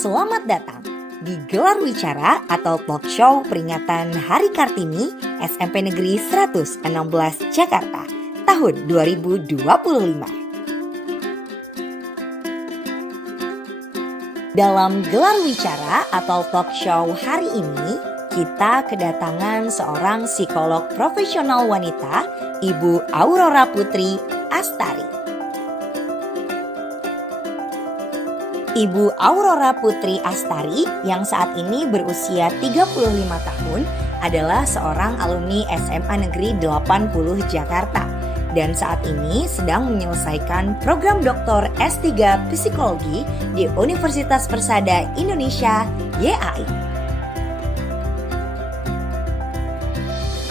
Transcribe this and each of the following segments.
Selamat datang di Gelar Wicara atau talk show peringatan Hari Kartini SMP Negeri 116 Jakarta tahun 2025. Dalam Gelar Wicara atau talk show hari ini, kita kedatangan seorang psikolog profesional wanita, Ibu Aurora Putri Astari. Ibu Aurora Putri Astari yang saat ini berusia 35 tahun adalah seorang alumni SMA Negeri 80 Jakarta dan saat ini sedang menyelesaikan program Doktor S3 Psikologi di Universitas Persada Indonesia YAI.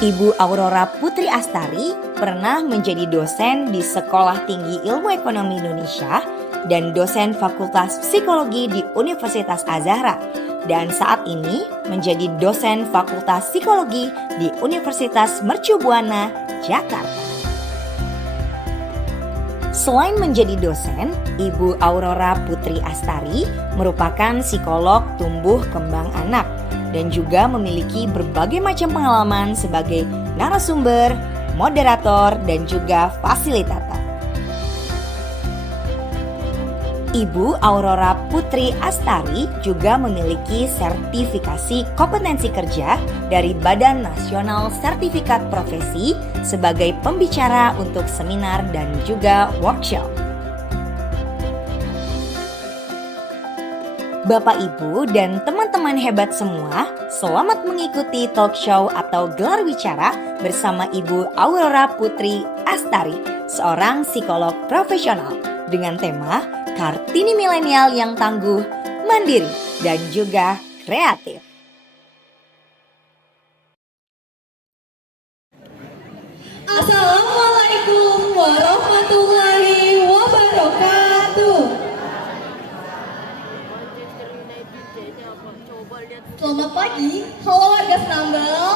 Ibu Aurora Putri Astari pernah menjadi dosen di Sekolah Tinggi Ilmu Ekonomi Indonesia dan dosen Fakultas Psikologi di Universitas Azhara dan saat ini menjadi dosen Fakultas Psikologi di Universitas Mercu Buana, Jakarta. Selain menjadi dosen, Ibu Aurora Putri Astari merupakan psikolog tumbuh kembang anak dan juga memiliki berbagai macam pengalaman sebagai narasumber, moderator, dan juga fasilitator. Ibu Aurora Putri Astari juga memiliki sertifikasi kompetensi kerja dari Badan Nasional Sertifikat Profesi sebagai pembicara untuk seminar dan juga workshop. Bapak, Ibu, dan teman-teman hebat semua, selamat mengikuti talk show atau gelar wicara bersama Ibu Aurora Putri Astari, seorang psikolog profesional dengan tema Kartini milenial yang tangguh, mandiri, dan juga kreatif. Assalamualaikum warahmatullahi wabarakatuh. Selamat pagi, halo warga Senambel.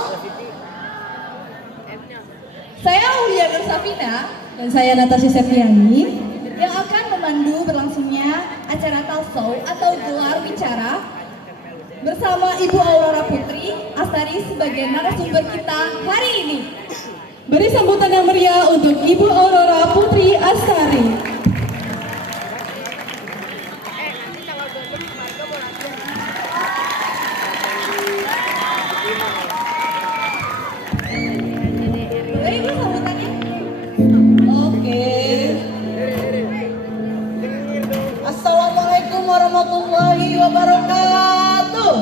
Saya Aulia Nur Safina dan saya Natasha Septiani yang akan memandu berlangsungnya acara talk show atau gelar wicara bersama Ibu Aurora Putri Astari sebagai narasumber kita hari ini. Beri sambutan yang meriah untuk Ibu Aurora Putri Astari. Boleh Ibu sambutannya? Oke. Assalamualaikum warahmatullahi wabarakatuh.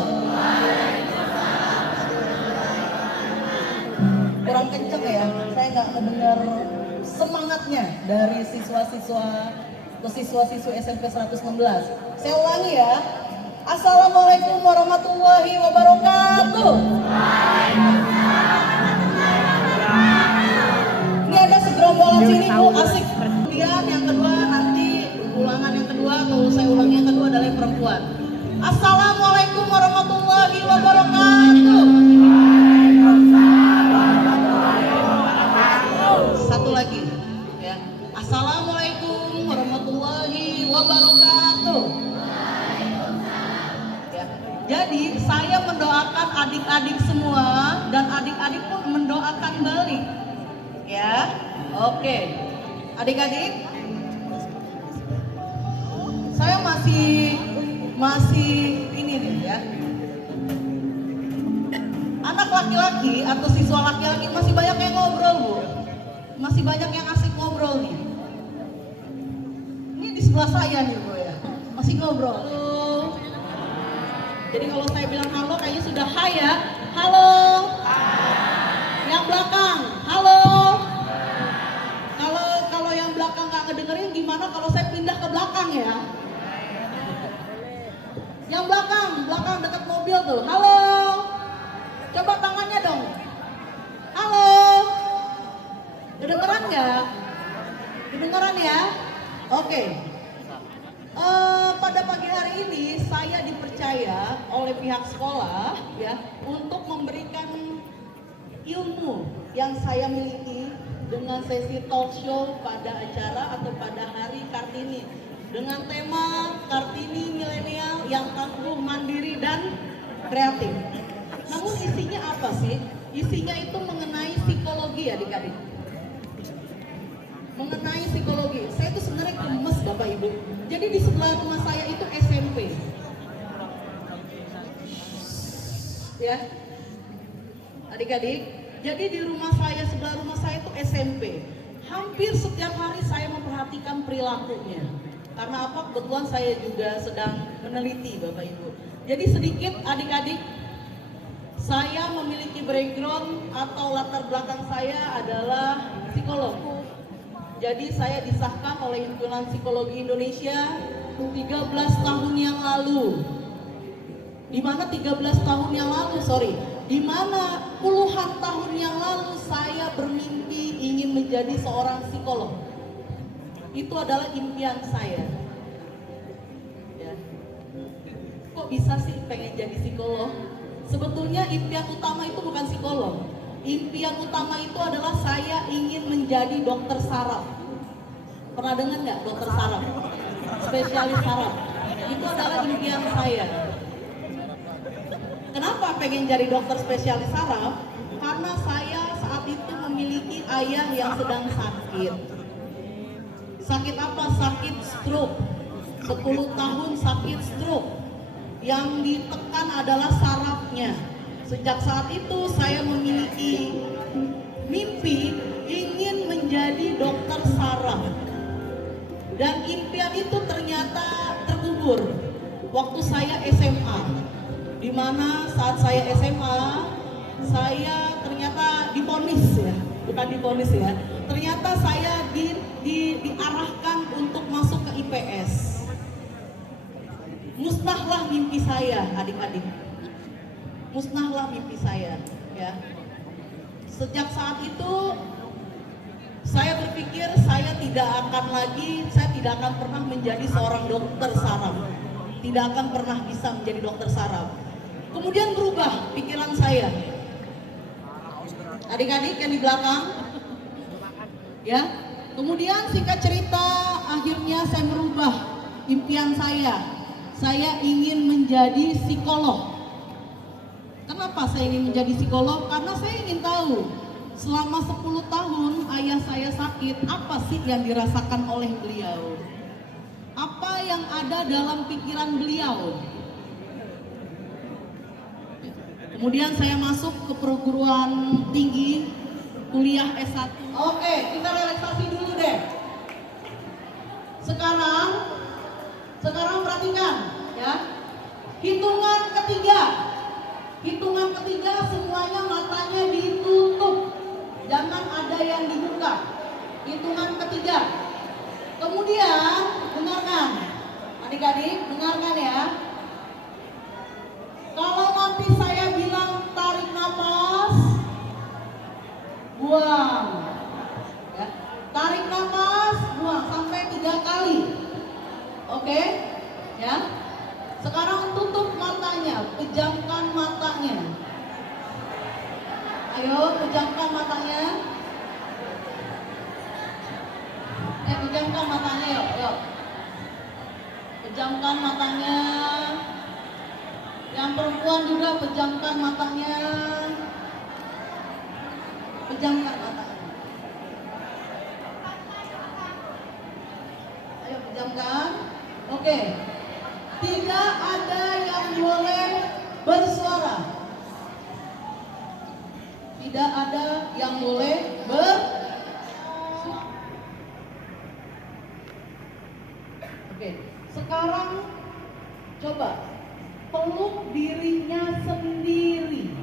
Kurang kenceng ya, saya nggak mendengar semangatnya dari siswa-siswa atau siswa-siswi SMP 116. Saya ulangi ya. Assalamualaikum warahmatullahi wabarakatuh. Ini ada segerombolan sini Bu, asik. Kemudian yang kedua nanti ulangan yang kedua, kalau saya ulangi yang kedua adalah yang perempuan. Assalamualaikum warahmatullahi wabarakatuh. Satu lagi ya. Assalamualaikum warahmatullahi wabarakatuh. Ya. Jadi saya mendoakan adik-adik semua dan adik-adik pun mendoakan balik. Ya. Oke. Adik-adik, saya masih ini nih ya. Anak laki-laki atau siswa laki-laki masih banyak yang ngobrol Bu. Masih banyak yang asik ngobrol nih. Ini di sebelah saya nih Bu ya. Masih ngobrol. Halo. Jadi kalau saya bilang halo kayaknya sudah hai ya. Halo. Yang belakang, halo. Kalau yang belakang nggak ngedengerin gimana kalau saya pindah ke belakang ya? Yang belakang dekat mobil tuh. Halo. Coba tangannya dong. Halo. Kedengeran nggak? Kedengeran ya? Oke. Pada pagi hari ini saya dipercaya oleh pihak sekolah ya untuk memberikan ilmu yang saya miliki dengan sesi talk show pada acara atau pada hari Kartini dengan tema Kartini milenial yang tangguh dan kreatif. Namun isinya apa sih? Isinya itu mengenai psikologi adik-adik. Mengenai psikologi. Saya tuh sebenarnya gemes Bapak Ibu. Jadi di sebelah rumah saya itu SMP. Ya. Adik-adik, jadi di rumah saya, sebelah rumah saya itu SMP. Hampir setiap hari saya memperhatikan perilakunya. Karena apa? Kebetulan saya juga sedang meneliti Bapak Ibu. Jadi sedikit adik-adik, saya memiliki background atau latar belakang saya adalah psikolog. Jadi saya disahkan oleh Himpunan Psikologi Indonesia 13 tahun yang lalu. Di mana puluhan tahun yang lalu saya bermimpi ingin menjadi seorang psikolog. Itu adalah impian saya. Ya. Kok bisa sih pengen jadi psikolog? Sebetulnya impian utama itu bukan psikolog. Impian utama itu adalah saya ingin menjadi dokter saraf. Pernah dengar nggak dokter saraf? Spesialis saraf. Itu adalah impian saya. Kenapa pengen jadi dokter spesialis saraf? Karena saya saat itu memiliki ayah yang sedang sakit. Sakit apa? Sakit stroke. 10 tahun sakit stroke. Yang ditekan adalah sarafnya. Sejak saat itu saya memiliki mimpi ingin menjadi dokter saraf. Dan impian itu ternyata terkubur waktu saya SMA. Di mana saat saya SMA, saya ternyata divonis ya, bukan divonis ya. Ternyata saya diarahkan untuk masuk ke IPS. Musnahlah mimpi saya, adik-adik. Musnahlah mimpi saya, ya. Sejak saat itu saya berpikir saya tidak akan pernah menjadi seorang dokter saraf. Tidak akan pernah bisa menjadi dokter saraf. Kemudian berubah pikiran saya. Adik-adik yang di belakang, ya. Kemudian singkat cerita, akhirnya saya merubah impian saya. Saya ingin menjadi psikolog. Kenapa saya ingin menjadi psikolog? Karena saya ingin tahu selama 10 tahun ayah saya sakit, apa sih yang dirasakan oleh beliau? Apa yang ada dalam pikiran beliau? Kemudian saya masuk ke perguruan tinggi, kuliah S1. Oke, kita relaksasi dulu deh. Sekarang perhatikan ya. Hitungan ketiga semuanya matanya ditutup. Jangan ada yang dibuka. Hitungan ketiga. Kemudian dengarkan. Adik-adik, dengarkan ya. Kalau nanti saya bilang tarik nafas, buang. Ya. Tarik nafas, buang sampai 3 kali. Oke? Ya. Sekarang tutup matanya, pejamkan matanya. Ayo, pejamkan matanya. Pejamkan matanya, yuk. Pejamkan matanya. Yang perempuan juga pejamkan matanya. Pejamkan matanya. Ayo pejamkan. Oke. Tidak ada yang boleh bersuara. Tidak ada yang boleh bersuara. Oke. Sekarang coba peluk dirinya sendiri.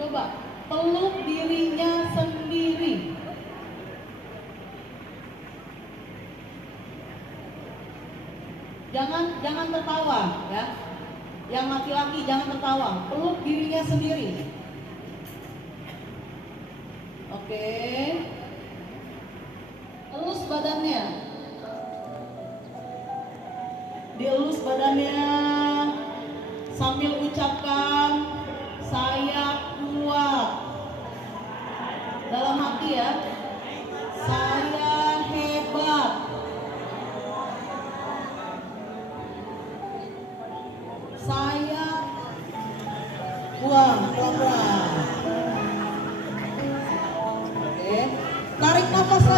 Coba peluk dirinya sendiri. Jangan tertawa ya. Yang laki-laki jangan tertawa. Peluk dirinya sendiri. Oke. Elus badannya. Dielus badannya sambil ucapkan saya kuat. Dalam hati ya. Saya hebat.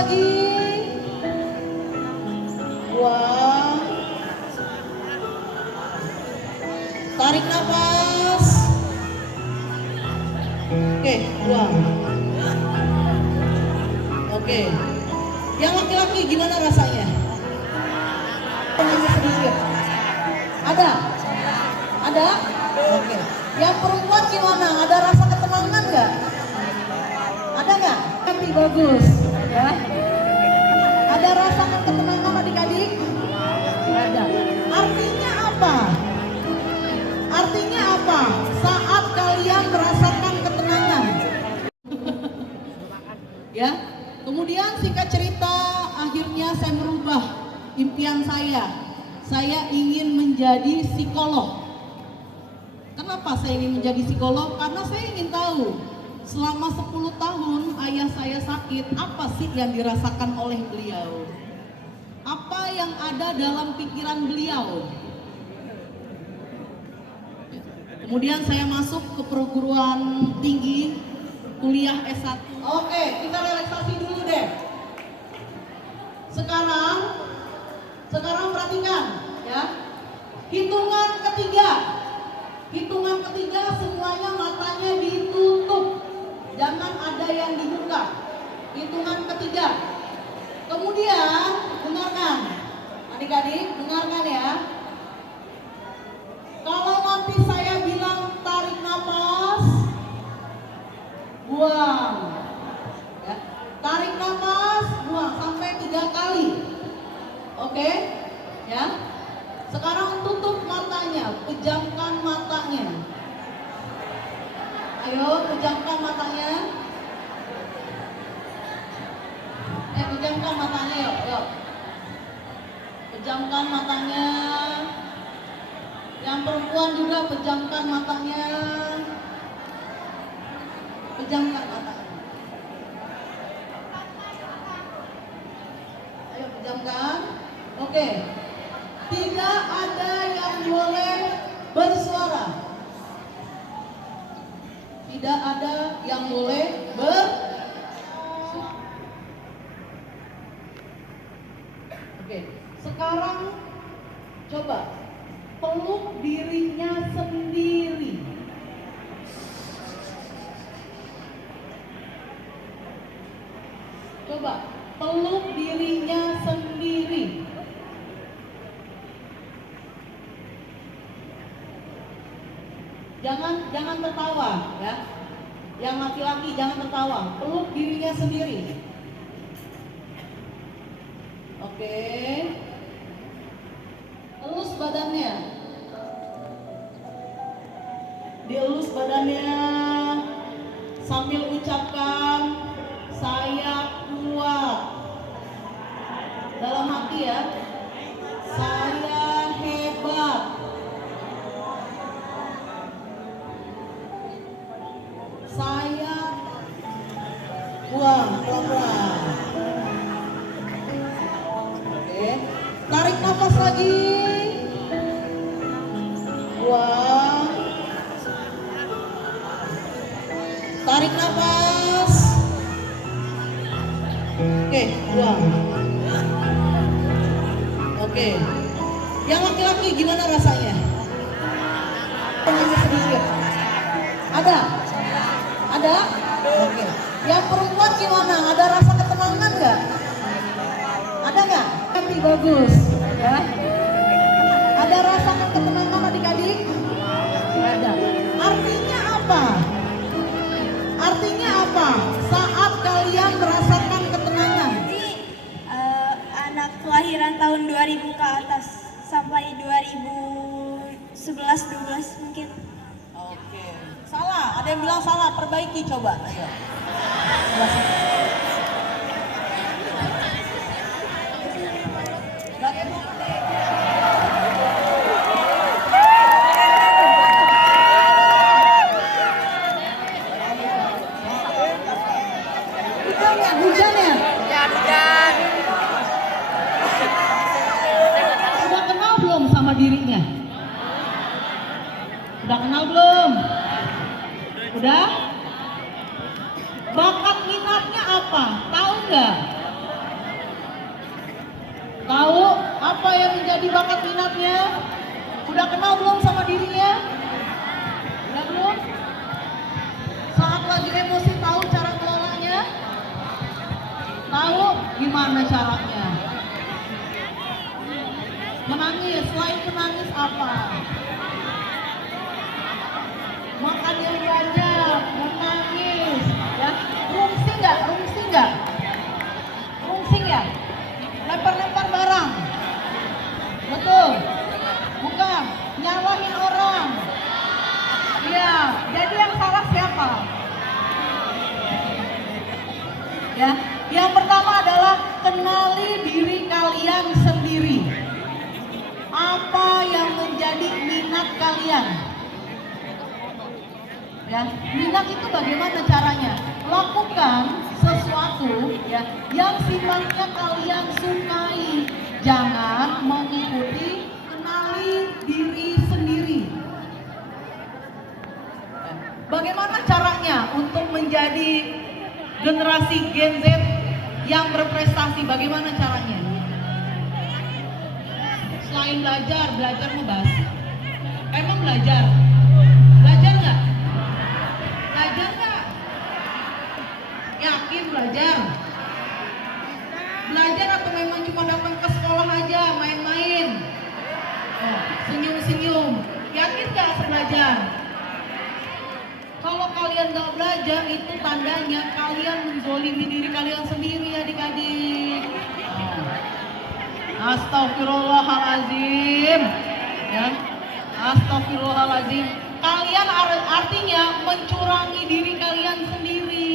lagi. Buang. Tarik nafas. Oke, buang. Oke. Yang laki-laki gimana rasanya? Sedikit. Ada? Ada? Oke. Yang perempuan gimana? Ada rasa ketenangan nggak? Ada nggak? Happy, bagus. Ya. Ada rasa ketenangan adik-adik? Ada. Artinya apa? Artinya apa? Saat kalian merasakan ketenangan. Ya. Kemudian singkat cerita, akhirnya saya merubah impian saya. Saya ingin menjadi psikolog. Kenapa saya ingin menjadi psikolog? Karena saya ingin tahu selama 10 tahun ayah saya sakit, apa sih yang dirasakan oleh beliau? Apa yang ada dalam pikiran beliau? Kemudian saya masuk ke perguruan tinggi, kuliah S1. Oke, kita relaksasi dulu deh. Sekarang perhatikan ya. Hitungan ketiga semuanya matanya ditutup. Jangan ada yang dibuka. Hitungan ketiga. Kemudian dengarkan. Adik-adik, dengarkan ya. Kalau nanti saya bilang tarik nafas, buang. Ya. Tarik nafas, buang sampai 3 kali. Oke? Ya. Sekarang tutup matanya, pejamkan matanya. Ayo, pejamkan matanya. Pejamkan matanya, yuk. Pejamkan matanya. Yang perempuan juga pejamkan matanya. Pejamkan matanya. Ayo, pejamkan. Oke. Tidak ada yang boleh bersuara. Tidak ada yang boleh bersuara. Oke, sekarang coba peluk dirinya sendiri. Coba peluk dirinya sendiri. Jangan tertawa ya. Yang laki-laki jangan tertawa, peluk dirinya sendiri. Oke. Elus badannya. Dielus badannya sambil ucapkan saya kuat. Dalam hati ya. Saya hebat. Saya buang pelan-pelan. Oke, tarik nafas lagi. Buang. Tarik nafas. Oke, buang. Oke. Yang laki-laki gimana rasanya? Sedikit. Ada? Ada? Oke. Yang perempuan gimana? Ada rasa ketenangan nggak? Ada nggak? Happy, bagus. Ya. Ada rasa ketenangan adik-adik? Ada. Artinya apa? Artinya apa? Saat kalian merasakan ketenangan. Anak kelahiran tahun 2000 ke atas sampai 2011-12 mungkin. Oke. Salah, ada yang bilang salah, perbaiki coba. Ayo. Hujan ya? Sudah kenal belum sama dirinya? Udah kenal belum? Udah? Bakat minatnya apa? Tahu nggak? Tahu apa yang menjadi bakat minatnya? Udah kenal belum sama dirinya? Udah belum? Saat lagi emosi tahu cara kelolanya? Tahu gimana caranya? Menangis, selain menangis apa? Makan yang banyak, menangis, ya. Rungsing nggak? Rungsing nggak? Rungsing ya? Lempar-lempar barang. Betul? Bukan, nyalahin orang. Iya, jadi yang salah siapa? Ya, yang pertama adalah kenali diri kalian sendiri. Apa yang menjadi minat kalian? Ya, minat itu bagaimana caranya? Lakukan sesuatu ya yang sifatnya kalian sukai. Jangan mengikuti, kenali diri sendiri. Bagaimana caranya untuk menjadi generasi Gen Z yang berprestasi? Bagaimana caranya? Selain belajar mau basi. Emang belajar? Belajar nggak? Belajar nggak? Yakin belajar? Belajar atau memang cuma datang ke sekolah aja main-main? Senyum-senyum. Yakin nggak belajar? Kalau kalian nggak belajar itu tandanya kalian menzolimi diri kalian sendiri adik-adik. Astagfirullahaladzim, ya. Astagfirullahaladzim. Kalian artinya mencurangi diri kalian sendiri.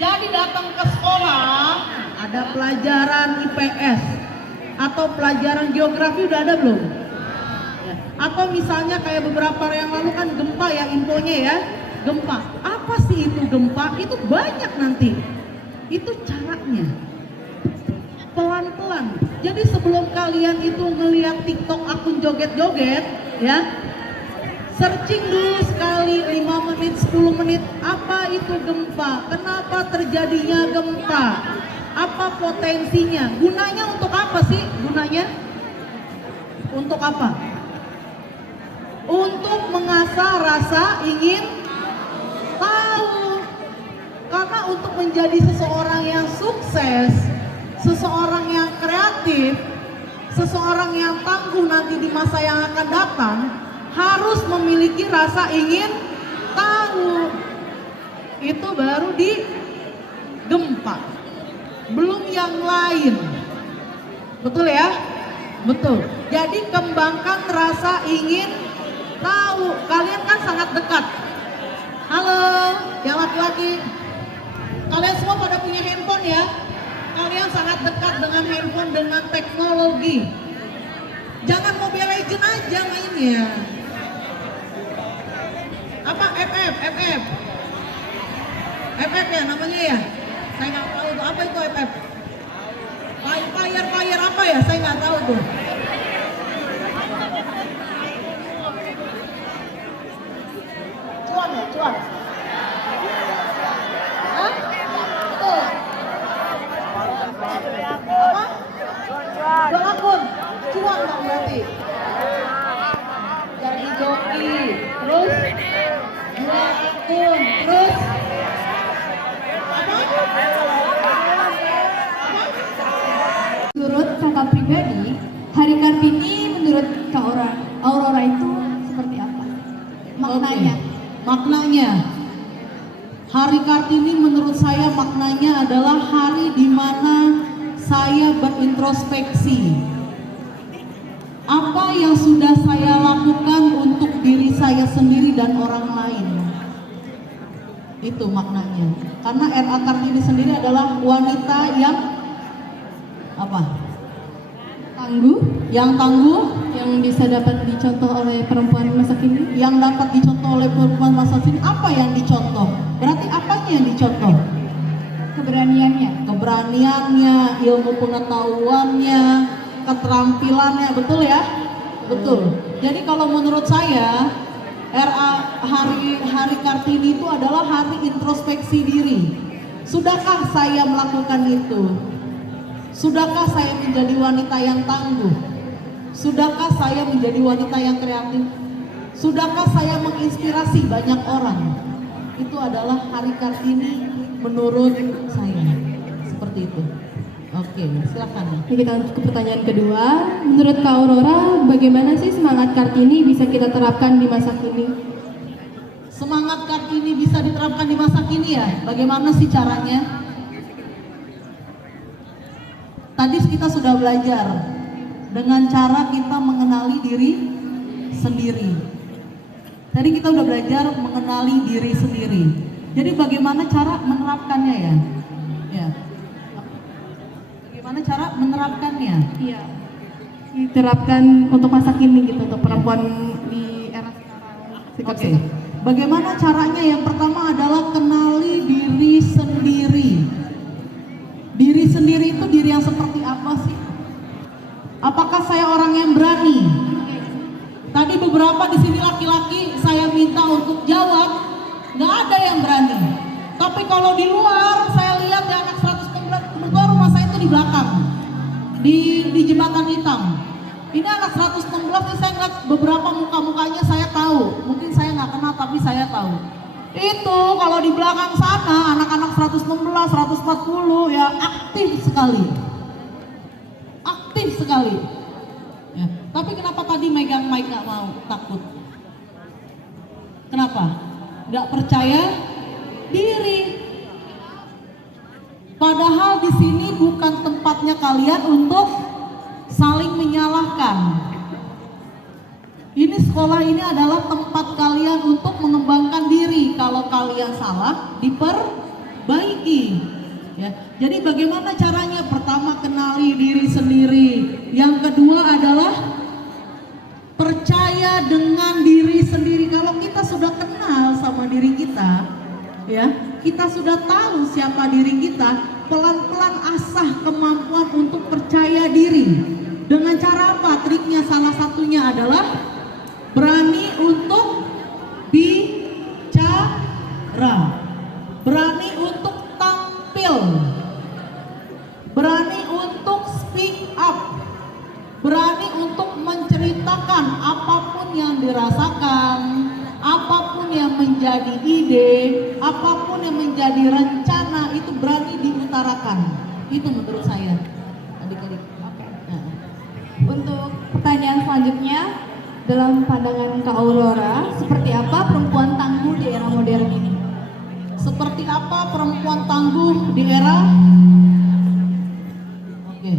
Jadi datang ke sekolah ada pelajaran IPS atau pelajaran geografi udah ada belum? Ya. Atau misalnya kayak beberapa hari yang lalu kan gempa ya infonya ya, gempa. Apa sih itu gempa? Itu banyak nanti. Itu caranya pelan-pelan. Jadi sebelum kalian itu ngelihat TikTok akun joget-joget ya, searching dulu sekali 5 menit 10 menit apa itu gempa, kenapa terjadinya gempa, apa potensinya, gunanya untuk apa sih? Gunanya untuk apa? Untuk mengasah rasa ingin tahu. Karena untuk menjadi seseorang yang sukses, seseorang yang kreatif, seseorang yang tangguh nanti di masa yang akan datang, harus memiliki rasa ingin tahu. Itu baru di gempa. Belum yang lain. Betul ya? Betul. Jadi kembangkan rasa ingin tahu. Kalian kan sangat dekat. Halo, yang laki-laki. Kalian semua pada punya handphone ya? Kalian sangat dekat dengan handphone, dengan teknologi. Jangan Mobile Legends aja mainnya. Apa? FF ya namanya ya? Saya nggak tahu tuh. Apa itu FF? Fire apa ya? Saya nggak tahu tuh. Cuan ya? Cuan? Hah? Betul? Apa? Dua akun? Cuan dong berarti? Jadi joki, terus dua akun, terus Menurut kakak pribadi, Hari Kartini menurut Kak Aurora itu seperti apa? Maknanya? Oke. Maknanya, Hari Kartini menurut saya maknanya adalah hari di mana saya berintrospeksi. Apa yang sudah saya lakukan untuk diri saya sendiri dan orang lain. Itu maknanya. Karena R.A. Kartini sendiri adalah wanita yang apa? Tangguh, Yang tangguh, yang bisa dapat dicontoh oleh perempuan masa kini. yang dapat dicontoh oleh perempuan masa kini. Apa yang dicontoh? Berarti apanya yang dicontoh? Keberaniannya. Keberaniannya, ilmu pengetahuannya, keterampilannya, betul ya? Betul. Jadi kalau menurut saya hari Kartini itu adalah hari introspeksi diri. Sudahkah saya melakukan itu? Sudahkah saya menjadi wanita yang tangguh? Sudahkah saya menjadi wanita yang kreatif? Sudahkah saya menginspirasi banyak orang? Itu adalah Hari Kartini menurut saya. Seperti itu. Oke, silakan. Kita lanjut ke pertanyaan kedua. Menurut Kak Aurora, bagaimana sih semangat Kartini bisa kita terapkan di masa kini? Semangat Kartini bisa diterapkan di masa kini ya? Bagaimana sih caranya? Tadi kita sudah belajar dengan cara kita mengenali diri sendiri. Tadi kita udah belajar mengenali diri sendiri. Jadi bagaimana cara menerapkannya ya? Ya. Bagaimana cara menerapkannya? Iya. Diterapkan untuk masa kini gitu, untuk perempuan di era sekarang. Oke. Bagaimana caranya? Yang pertama adalah kenali diri sendiri. Diri sendiri itu diri yang seperti apa sih? Apakah saya orang yang berani? Tadi beberapa di sini laki-laki saya minta untuk jawab, nggak ada yang berani. Tapi kalau di luar saya lihat ya anak 116, kebetulan rumah saya itu di belakang, di jembatan hitam. Ini anak 116 nih, saya ngeliat beberapa muka-mukanya saya tahu. Mungkin saya nggak kenal tapi saya tahu. Itu kalau di belakang sana anak-anak 116, 140 ya aktif sekali. Aktif sekali. Ya. Tapi kenapa tadi megang mic nggak mau? Takut. Kenapa? Nggak percaya diri. Padahal di sini bukan tempatnya kalian untuk saling menyalahkan. Ini sekolah ini adalah tempat kalian untuk mengembangkan diri. Kalau kalian salah, diperbaiki. Ya. Jadi bagaimana caranya? Pertama, kenali diri sendiri. Yang kedua adalah percaya dengan diri sendiri. Kalau kita sudah kenal sama diri kita, ya, kita sudah tahu siapa diri kita, pelan-pelan asah kemampuan untuk percaya diri. Dengan cara apa? Triknya salah satunya adalah berani untuk bicara, berani untuk tampil, berani untuk speak up, berani untuk menceritakan apapun yang dirasakan, apapun yang menjadi ide, apapun yang menjadi rencana, itu berani diutarakan. Itu menurut saya, adik-adik. Untuk pertanyaan selanjutnya, dalam pandangan Kak Aurora, seperti apa perempuan tangguh di era modern ini? Seperti apa perempuan tangguh di era? Oke.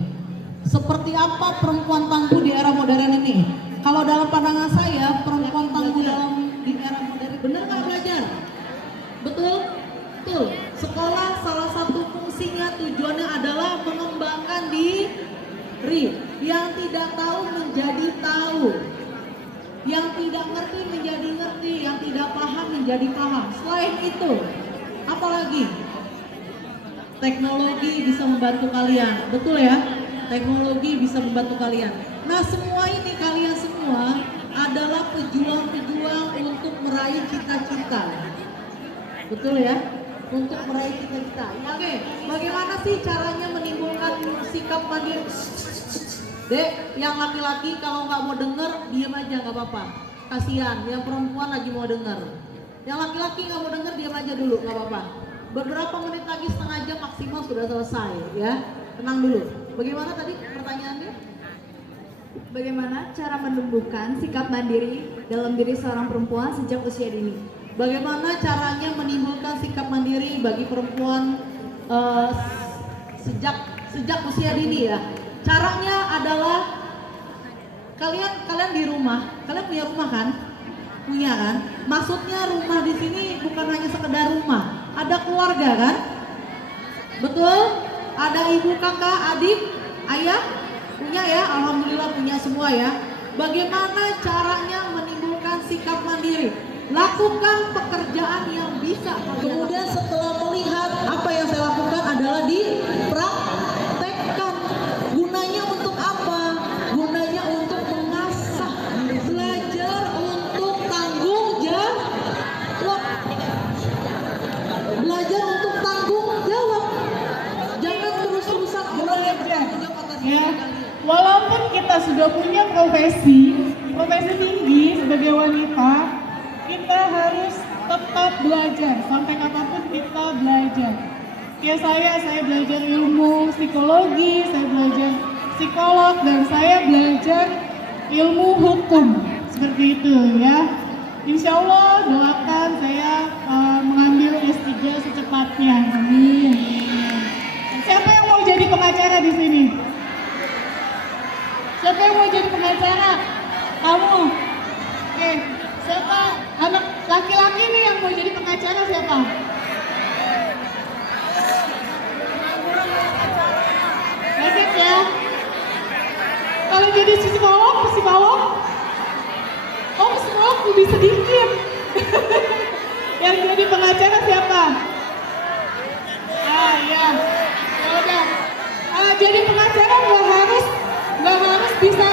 Seperti apa perempuan tangguh di era modern ini? Kalau dalam pandangan saya, perempuan tangguh di era modern, benar nggak belajar? Betul? Betul. Sekolah salah satu fungsinya, tujuannya adalah mengembangkan diri. Yang tidak tahu menjadi tahu. Yang tidak ngerti menjadi ngerti, yang tidak paham menjadi paham. Selain itu, apalagi? Teknologi bisa membantu kalian, betul ya? Teknologi bisa membantu kalian. Nah, semua ini kalian semua adalah pejuang-pejuang untuk meraih cita-cita. Betul ya? Untuk meraih cita-cita. Oke, bagaimana sih caranya menimbulkan sikap mandiri? Dek, yang laki-laki kalau nggak mau denger, diam aja nggak apa-apa. Kasihan, yang perempuan lagi mau denger. Yang laki-laki nggak mau denger, diam aja dulu, nggak apa-apa. Beberapa menit lagi, setengah jam maksimal sudah selesai, ya. Tenang dulu. Bagaimana tadi pertanyaannya? Bagaimana cara menumbuhkan sikap mandiri dalam diri seorang perempuan sejak usia dini? Bagaimana caranya menimbulkan sikap mandiri bagi perempuan sejak usia dini ya? Caranya adalah kalian di rumah, kalian punya rumah kan? Punya kan? Maksudnya rumah di sini bukan hanya sekedar rumah, ada keluarga kan? Betul? Ada ibu, kakak, adik, ayah? Punya ya? Alhamdulillah punya semua ya. Bagaimana caranya menimbulkan sikap mandiri? Lakukan pekerjaan yang bisa. Kemudian setelah melihat apa yang saya lakukan adalah dipraktekkan. Gunanya untuk apa? Gunanya untuk mengasah, belajar untuk tanggung jawab. Belajar untuk tanggung jawab. sudah punya profesi tinggi sebagai wanita, kita harus tetap belajar, sampai kapanpun kita belajar. Kayak saya belajar ilmu psikologi, saya belajar psikolog, dan saya belajar ilmu hukum, seperti itu ya. Insya Allah doakan saya mengambil S3 secepatnya, amin. Siapa yang mau jadi pengacara di sini? Siapa yang mau jadi pengacara? Kamu? Oke, siapa? Anak laki-laki nih yang mau jadi pengacara siapa? Banyak ya? Kalau jadi psikolog? Oh, psikolog lebih sedikit. Yang jadi pengacara siapa? Ah, ya. Ya udah. Jadi pengacara nggak harus bisa